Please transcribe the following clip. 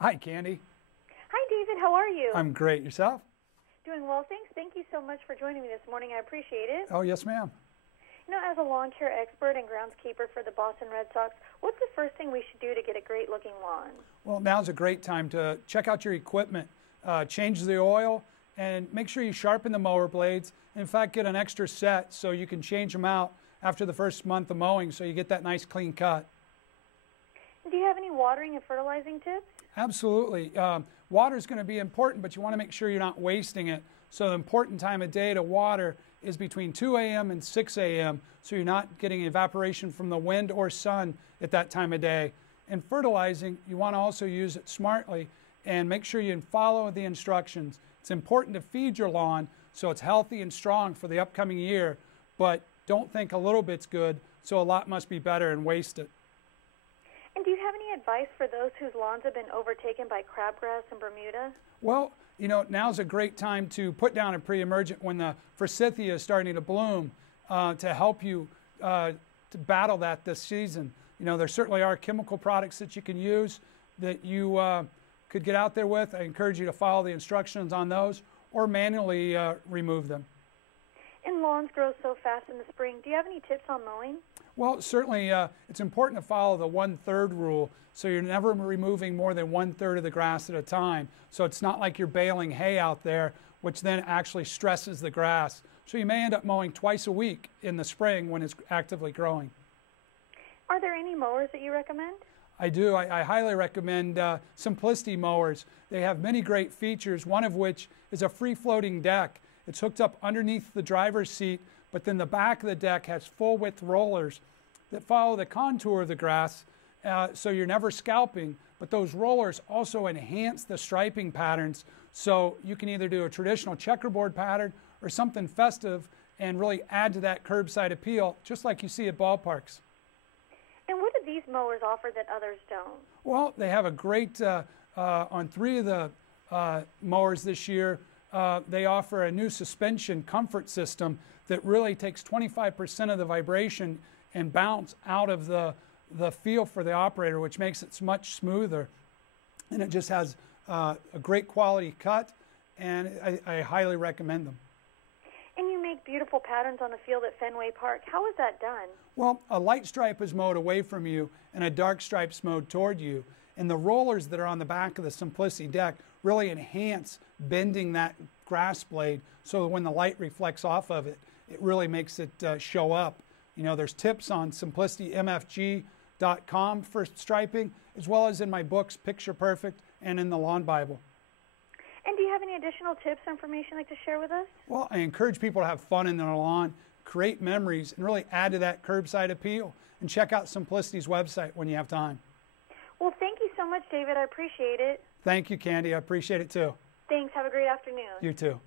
Hi, Candy. Hi, David. How are you? I'm great. Yourself? Doing well, thanks. Thank you so much for joining me this morning. I appreciate it. Oh, yes, ma'am. You know, as a lawn care expert and groundskeeper for the Boston Red Sox, what's the first thing we should do to get a great-looking lawn? Well, now's a great time to check out your equipment, change the oil, and make sure you sharpen the mower blades. In fact, get an extra set so you can change them out after the first month of mowing so you get that nice clean cut. Do you have any watering and fertilizing tips? Absolutely. Water is going to be important, but you want to make sure you're not wasting it. So the important time of day to water is between 2 a.m. and 6 a.m. so you're not getting evaporation from the wind or sun at that time of day. And fertilizing, you want to also use it smartly and make sure you follow the instructions. It's important to feed your lawn so it's healthy and strong for the upcoming year, but don't think a little bit's good, so a lot must be better and waste it. And do you have any advice for those whose lawns have been overtaken by crabgrass and Bermuda? Well, you know, now's a great time to put down a pre-emergent when the forsythia is starting to bloom to help you to battle that this season. You know, there certainly are chemical products that you can use that you could get out there with. I encourage you to follow the instructions on those or manually remove them. And lawns grow so fast in the spring. Do you have any tips on mowing? Well, certainly it's important to follow the 1/3 rule, so you're never removing more than 1/3 of the grass at a time. So it's not like you're baling hay out there, which then actually stresses the grass. So you may end up mowing twice a week in the spring when it's actively growing. Are there any mowers that you recommend? I do. I highly recommend Simplicity mowers. They have many great features, one of which is a free-floating deck. It's hooked up underneath the driver's seat, but then the back of the deck has full-width rollers that follow the contour of the grass, so you're never scalping. But those rollers also enhance the striping patterns, so you can either do a traditional checkerboard pattern or something festive and really add to that curbside appeal, just like you see at ballparks. And what do these mowers offer that others don't? Well, they have a great, on 3 of the mowers this year, they offer a new suspension comfort system that really takes 25% of the vibration and bounce out of the feel for the operator, which makes it much smoother. And it just has a great quality cut, and I highly recommend them. And you make beautiful patterns on the field at Fenway Park. How is that done? Well, a light stripe is mowed away from you and a dark stripe's mowed toward you. And the rollers that are on the back of the Simplicity deck really enhance bending that grass blade so that when the light reflects off of it, it really makes it show up. You know, there's tips on simplicitymfg.com for striping, as well as in my books, Picture Perfect, and in the Lawn Bible. And do you have any additional tips or information you'd like to share with us? Well, I encourage people to have fun in their lawn, create memories, and really add to that curbside appeal. And check out Simplicity's website when you have time. Well, thank you so much, David. I appreciate it. Thank you, Candy. I appreciate it too. Thanks. Have a great afternoon. You too.